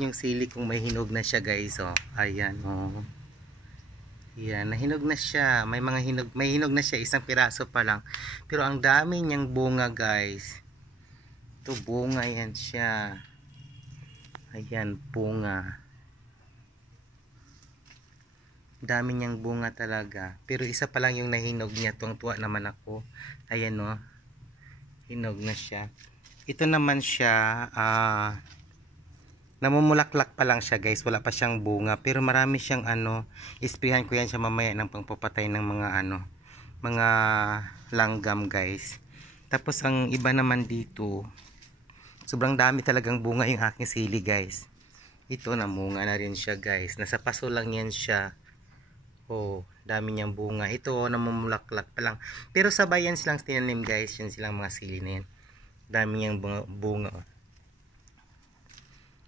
Yung sili kung may hinog na siya guys, oh. Ayan, oh. Ayan, nahinog na siya. May hinog na siya, isang piraso pa lang. Pero ang dami niyang bunga guys. Ito bunga yan siya. Ayan, bunga. Dami niyang bunga talaga. Pero isa pa lang yung nahinog niya. Tuwang-tuwa naman ako. Ayan, oh. Hinog na siya. Ito naman siya, namumulaklak pa lang siya guys, wala pa siyang bunga, pero marami siyang isprihan ko yan siya mamaya ng pangpapatay ng mga langgam guys. Tapos ang iba naman dito, sobrang dami talagang bunga yung aking sili guys. Ito namunga na rin siya guys, nasa paso lang yan siya. Oh, dami niyang bunga. Ito namumulaklak pa lang, pero sabay yan silang tinanim guys, yan silang mga sili na yan. Dami niyang bunga.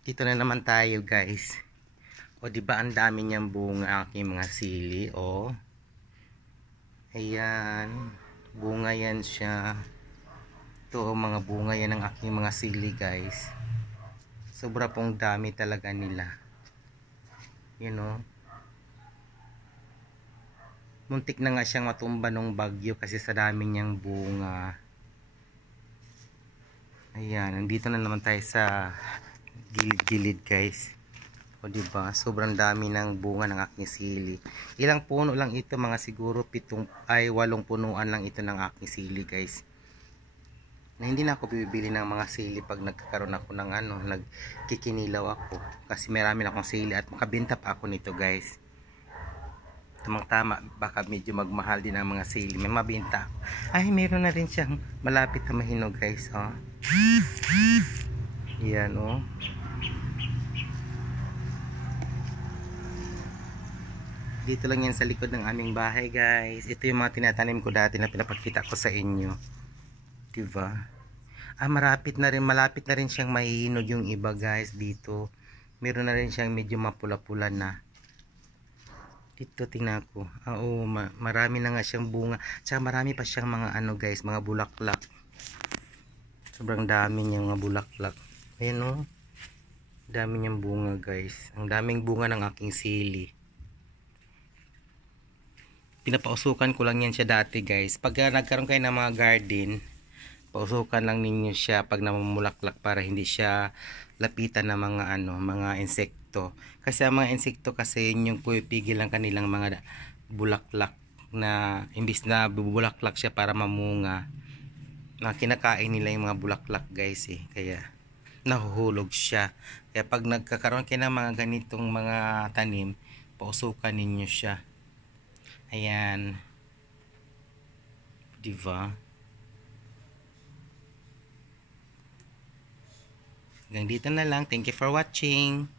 Dito na naman tayo guys. O di ba ang dami niyang bunga aking mga sili, o. Ayan, bunga yan siya. Ito mga bunga yan ng aking mga sili guys. Sobra pong dami talaga nila. You know. Muntik na nga siyang matumba nung bagyo kasi sa dami niyang bunga. Ayan, nandito na naman tayo sa gilid-gilid guys. O diba, sobrang dami ng bunga ng aking sili. Ilang puno lang ito, mga siguro 8 punuan lang ito ng aking sili guys. Na hindi na ako bibili ng mga sili pag nagkakaroon ako ng nagkikinilaw ako. Kasi marami na akong sili at makabenta pa ako nito guys. Tamang-tama, baka medyo magmahal din ang mga sili. May mabenta ako. Ay, meron na rin siyang malapit na mahinog guys. Oh. Yan oh. Dito lang yan sa likod ng aming bahay guys. Ito yung mga tinatanim ko dati na pinapakita ko sa inyo. Diba? Malapit na rin siyang mahihinog yung iba guys dito. Meron na rin siyang medyo mapula-pula na. Dito tingnan ko. Oo, marami na nga siyang bunga. Tsaka marami pa siyang mga guys, mga bulaklak. Sobrang dami niyang mga bulaklak. Ayan oh. Dami niyang bunga guys. Ang daming bunga ng aking sili. Pinapausukan ko lang yan siya dati guys. Pag nagkaroon kayo ng mga garden, pausukan lang ninyo siya pag namumulaklak para hindi siya lapitan ng mga insekto. Kasi ang mga insekto kasi yung pupigil lang kanilang mga bulaklak na imbis na bubulaklak siya para mamunga. Na kinakain nila yung mga bulaklak guys eh. Kaya nahuhulog siya. Kaya pag nagkakaroon kayo ng mga ganitong mga tanim, pausukan ninyo siya. Ayan. Diba? Hanggang dito na lang. Thank you for watching.